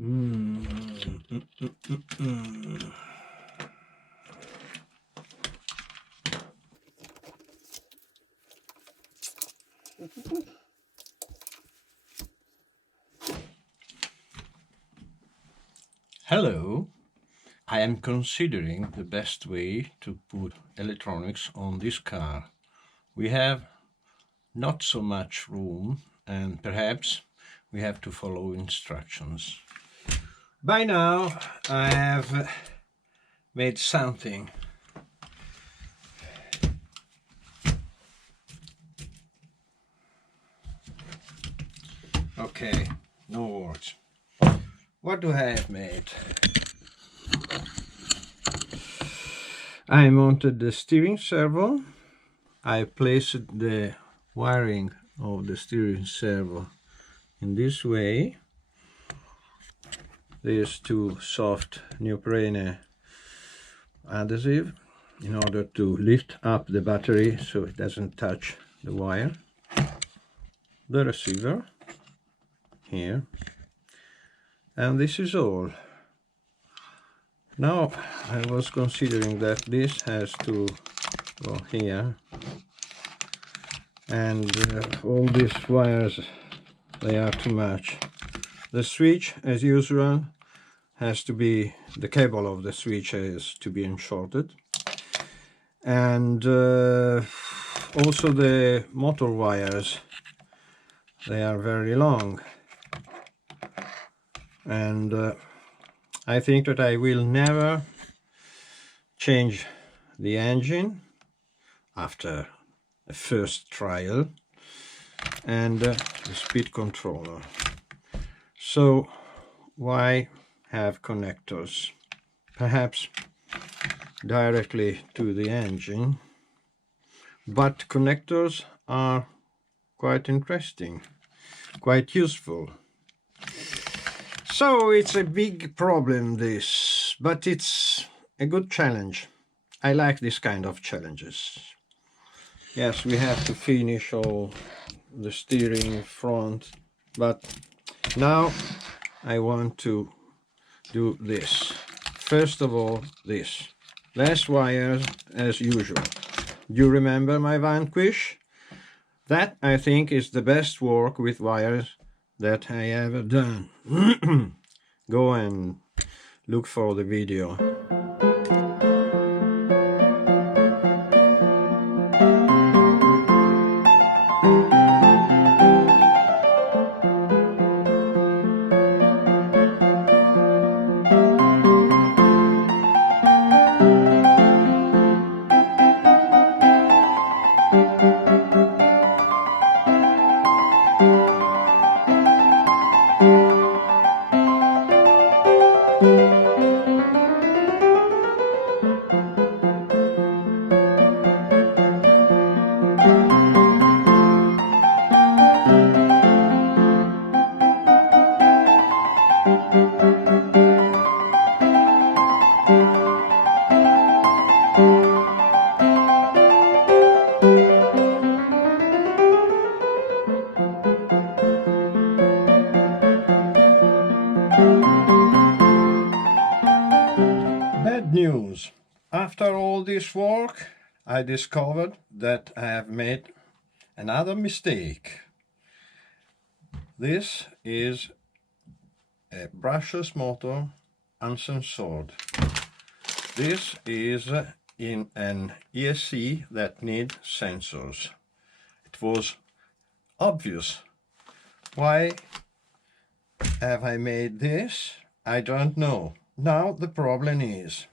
Mm, mm, mm, mm, mm. Hello. I am considering the best way to put electronics on this car. We have not so much room and perhaps we have to follow instructions. By now I have made something. Okay, no words. What do I have made? I mounted the steering servo. I placed the wiring of the steering servo in this way. These two soft neoprene adhesive in order to lift up the battery so it doesn't touch the wire. The receiver here, and this is all. Now I was considering that this has to go here, and all these wires, they are too much. The switch, as usual, has to be, the cable of the switch is to be unshorted, and also the motor wires, they are very long, and I think that I will never change the engine after a first trial, and the speed controller. So why have connectors? Perhaps directly to the engine, but connectors are quite interesting, quite useful. So it's a big problem, this, but it's a good challenge. I like this kind of challenges. Yes, we have to finish all the steering front, but now I want to do this. First of all, this. Less wires as usual. Do you remember my vanquish? That, I think, is the best work with wires that I ever done. Go and look for the video. Bad news. After all this work, I discovered that I have made another mistake. This is a brushless motor unsensored. This is in an ESC that needs sensors. It was obvious. Why have I made this? I don't know. Now the problem is,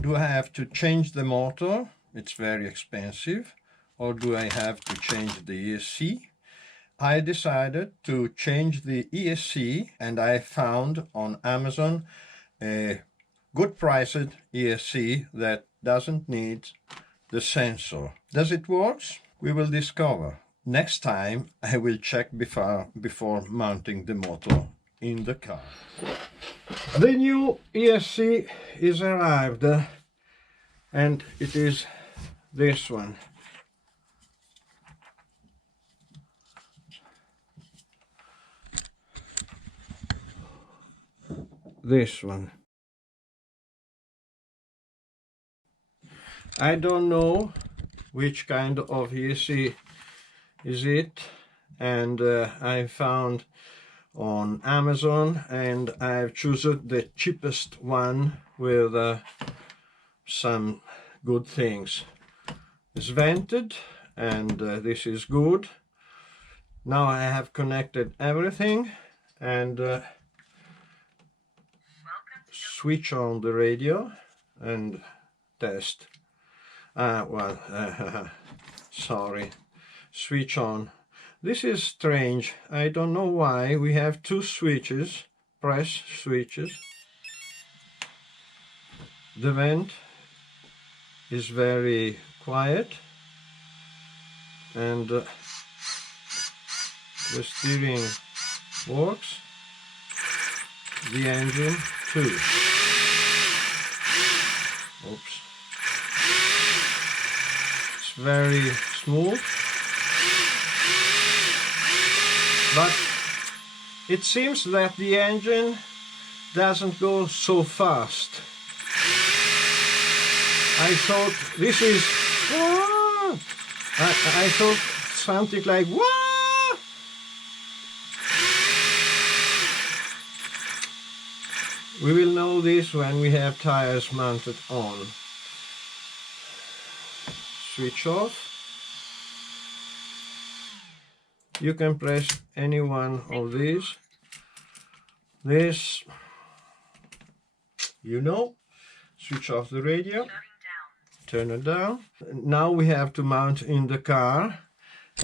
do I have to change the motor? It's very expensive. Or do I have to change the ESC? I decided to change the ESC, and I found on Amazon a good priced ESC that doesn't need the sensor. Does it work? We will discover. Next time I will check before mounting the motor in the car. The new ESC is arrived, and it is this one. this one. I don't know which kind of ESC is it, and I found on Amazon, and I've chosen the cheapest one with some good things. It's vented, and this is good. Now I have connected everything and switch on the radio and test. Sorry, switch on. This is strange. I don't know why. We have two switches, press switches. The vent is very quiet, and the steering works. The engine too. Oops. It's very smooth, but it seems that the engine doesn't go so fast. I thought this is I thought something like what? We will know this when we have tires mounted on. Switch off. You can press any one of these. This, you know, switch off the radio, turn it down. Now we have to mount in the car,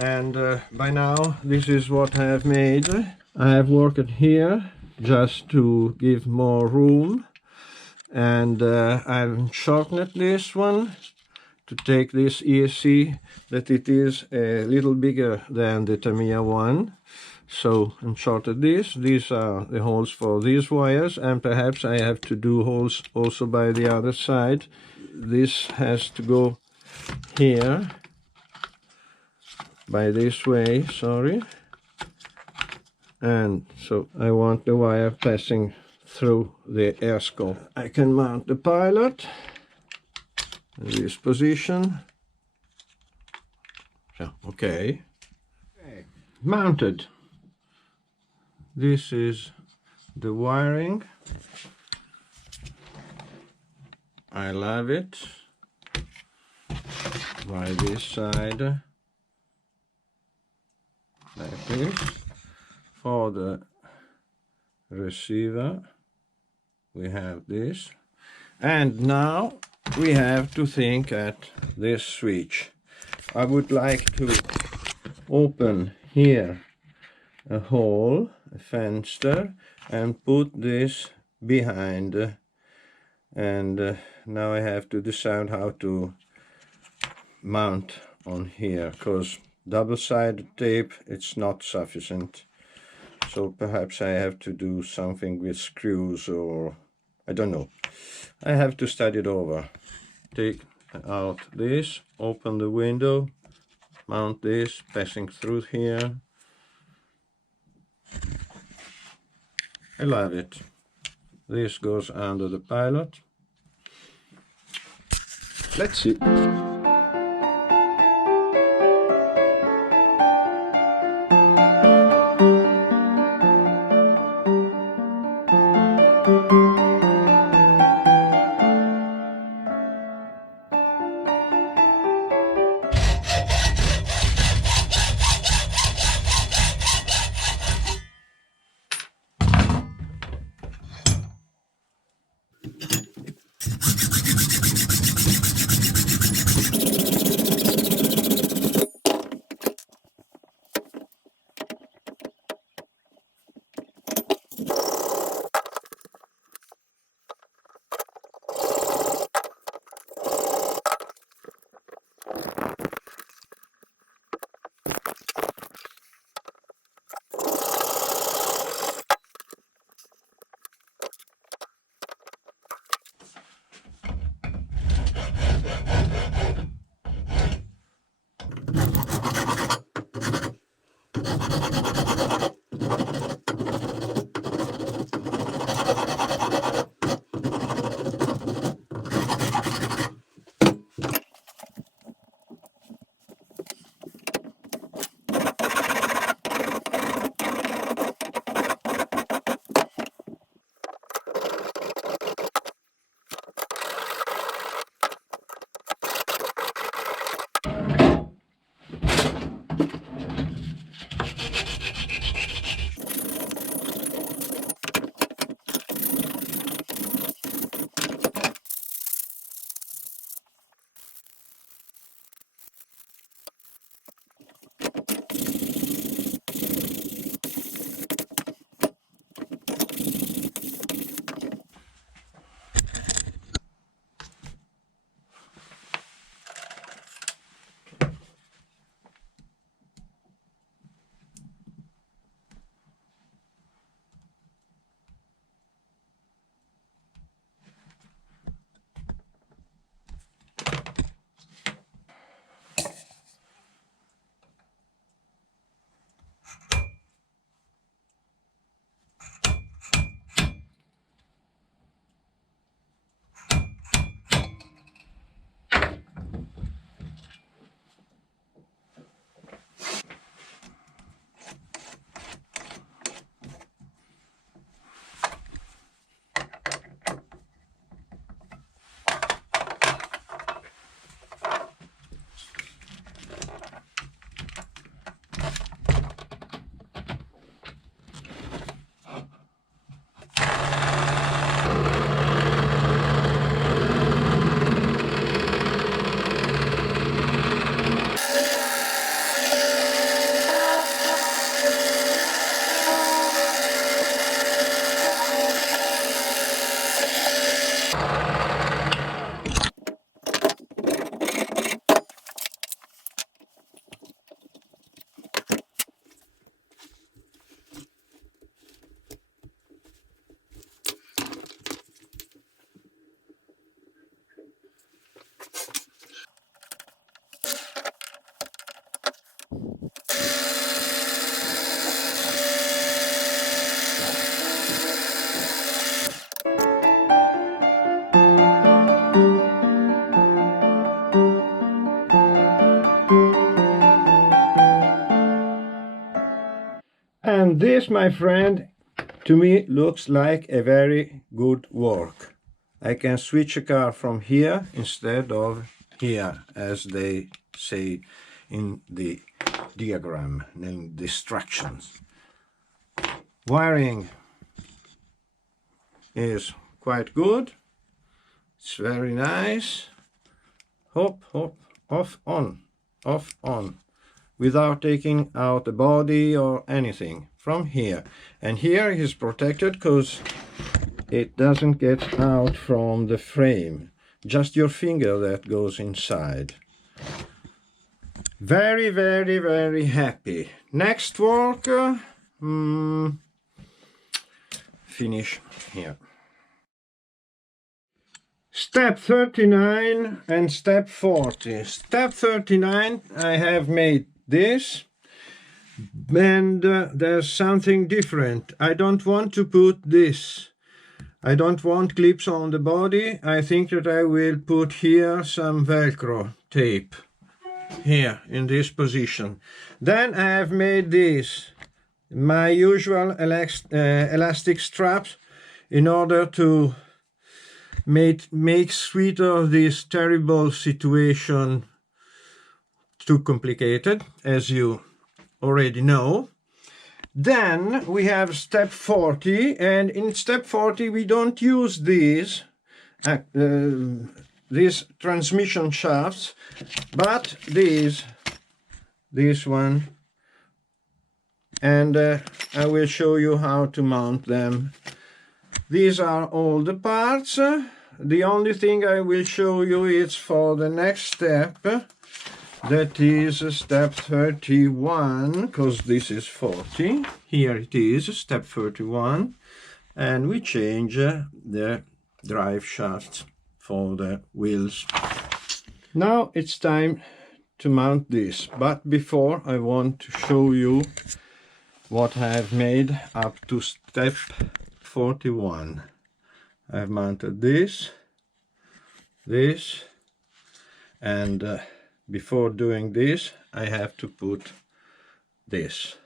and by now this is what I have made. I have worked here just to give more room, and I've shortened this one to take this ESC, that it is a little bigger than the Tamiya one. So I shorted this. These are the holes for these wires, and perhaps I have to do holes also by the other side. This has to go here by this way, sorry. And so I want the wire passing through the air scope. I can mount the pilot in this position. So, okay. Mounted. This is the wiring. I love it. By this side, like this. For the receiver, we have this. And now we have to think at this switch. I would like to open here a hole, a fenster, and put this behind. And now I have to decide how to mount on here, because double-sided tape, it's not sufficient. So perhaps I have to do something with screws, or I don't know. I have to study it over. Take out this, open the window, mount this, passing through here. I love it. This goes under the pilot. Let's see. this, my friend, to me looks like a very good work. I can switch a car from here instead of here, as they say in the diagram, in the instructions. Wiring is quite good. It's very nice. Hop, hop, off, on, without taking out the body or anything from here. And here is protected because it doesn't get out from the frame. Just your finger that goes inside. Very, very, very happy. Next work, finish here. Step 39 and step 40. Step 39, I have made this, and there's something different. I don't want to put this. I don't want clips on the body. I think that I will put here some Velcro tape, here in this position. Then I have made this, my usual elastic straps, in order to make sweeter this terrible situation too complicated, as you already know. Then we have step 40, and in step 40 we don't use these transmission shafts, but this one, and I will show you how to mount them. These are all the parts. The only thing I will show you is for the next step, that is step 31, because this is 40. Here it is, step 31, and we change the drive shafts for the wheels. Now it's time to mount this, but before I want to show you what I have made up to step 41. I've mounted this, and before doing this I have to put this.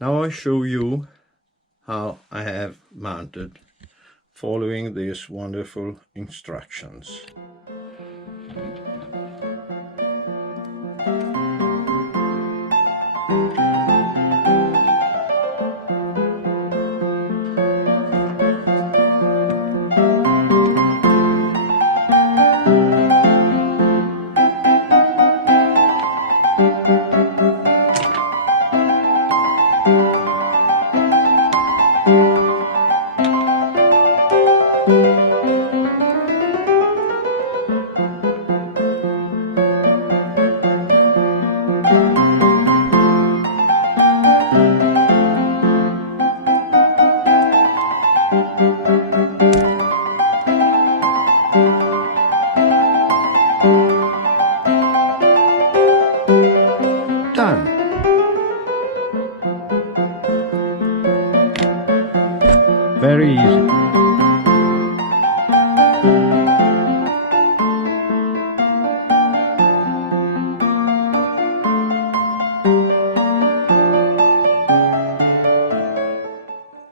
Now I show you how I have mounted, following these wonderful instructions. Done. Very easy.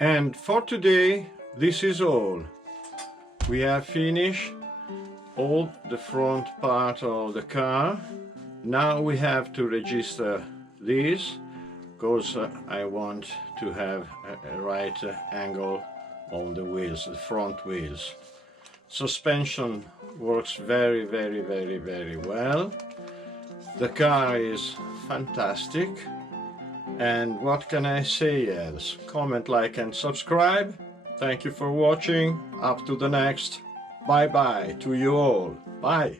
And for today, this is all. We have finished all the front part of the car. Now we have to register this, because I want to have a right angle on the wheels, the front wheels. Suspension works very, very, very, very well. The car is fantastic. And what can I say else? Comment, like and subscribe. Thank you for watching. Up to the next. Bye bye to you all. Bye.